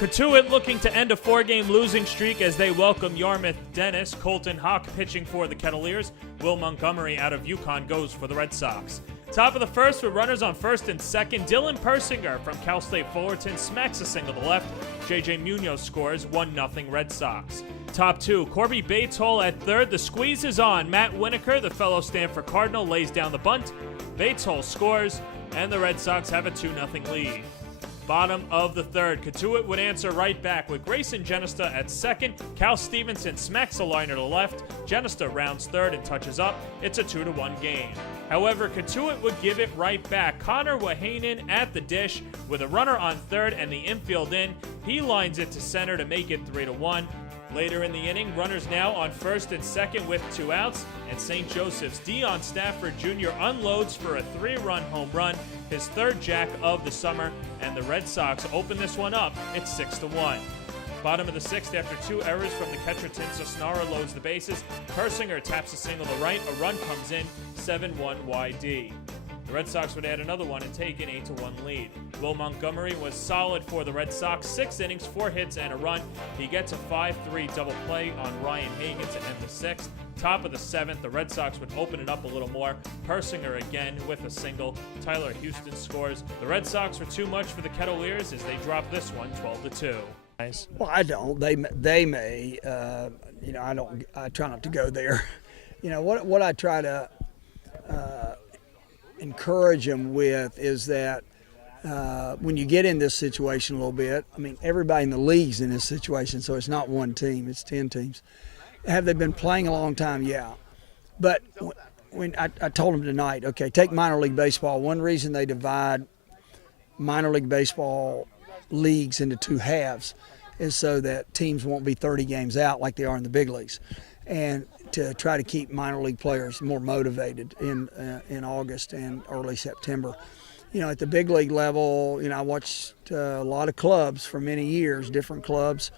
Cotuit looking to end a 4-game losing streak as they welcome Yarmouth Dennis. Colton Hawk pitching for the Kettleers. Will Montgomery out of Yukon goes for the Red Sox. Top of the first with runners on first and second. Dylan Persinger from Cal State Fullerton smacks a single to left. J.J. Munoz scores 1-0 Red Sox. Top two, Corby Bateshole at third. The squeeze is on. Matt Winokur, the fellow Stanford Cardinal, lays down the bunt. Bateshole scores, and the Red Sox have a 2-0 lead. Bottom of the third, Cotuit would answer right back with Grayson Genesta at second. Cal Stevenson smacks a liner to left. Genesta rounds third and touches up. It's a 2-1 game. However, Cotuit would give it right back. Connor Wahanen at the dish with a runner on third and the infield in. He lines it to center to make it 3-1. Later in the inning, runners now on first and second with 2 outs, and St. Joseph's Deion Stafford Jr. unloads for a 3-run home run, his third jack of the summer, and the Red Sox open this one up. It's 6-1. Bottom of the sixth, after 2 errors from the catcher Tim Sosnara loads the bases. Persinger taps a single to right, a run comes in, 7-1 YD. The Red Sox would add another one and take an 8-1 lead. Will Montgomery was solid for the Red Sox. 6 innings, 4 hits, and a run. He gets a 5-3 double play on Ryan Hagan to end the sixth. Top of the seventh, the Red Sox would open it up a little more. Persinger again with a single. Tyler Houston scores. The Red Sox were too much for the Kettleers as they drop this one 12-2. Nice. Well, I don't. They may. I don't. I try not to go there. What I try to encourage them with is that when you get in this situation a little bit, I mean, everybody in the league's in this situation, so it's not one team, it's 10 teams. Have they been playing a long time? Yeah. But when I told them tonight, okay, take minor league baseball. One reason they divide minor league baseball leagues into 2 halves is so that teams won't be 30 games out like they are in the big leagues. And to try to keep minor league players more motivated in August and early September. At the big league level, I watched a lot of clubs for many years, different clubs,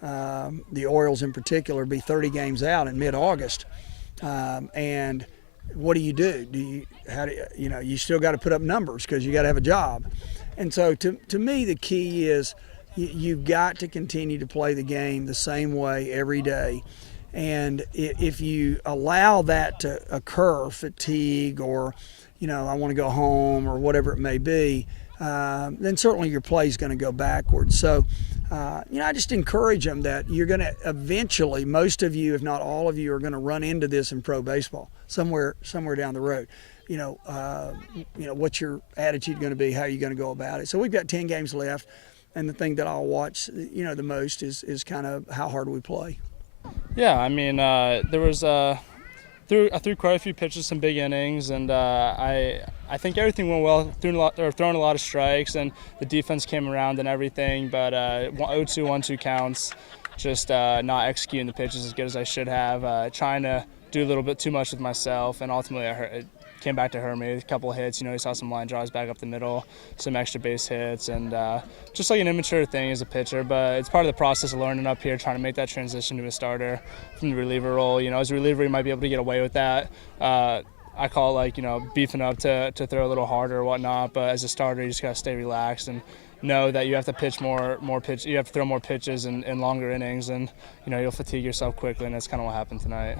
the Orioles in particular, be 30 games out in mid-August. And what do? You still got to put up numbers because you got to have a job. And so to me, the key is you've got to continue to play the game the same way every day. And if you allow that to occur, fatigue or, I want to go home or whatever it may be, then certainly your play is going to go backwards. So, I just encourage them that you're going to eventually, most of you, if not all of you, are going to run into this in pro baseball somewhere down the road. What's your attitude going to be? How are you going to go about it? So we've got 10 games left, and the thing that I'll watch, the most is kind of how hard we play. Yeah, I mean, there was I threw quite a few pitches, some big innings, and I think everything went well. Throwing a lot of strikes, and the defense came around and everything. But 0-2, 1-2 counts, just not executing the pitches as good as I should have. Trying to do a little bit too much with myself, and ultimately it came back to hurt me. A couple of hits, you saw some line drives back up the middle, some extra base hits, and just like an immature thing as a pitcher. But it's part of the process of learning up here, trying to make that transition to a starter from the reliever role. As a reliever, you might be able to get away with that. I call it beefing up to throw a little harder or whatnot. But as a starter, you just got to stay relaxed and know that you have to pitch more pitch. You have to throw more pitches in longer innings, and you'll fatigue yourself quickly, and that's kind of what happened tonight.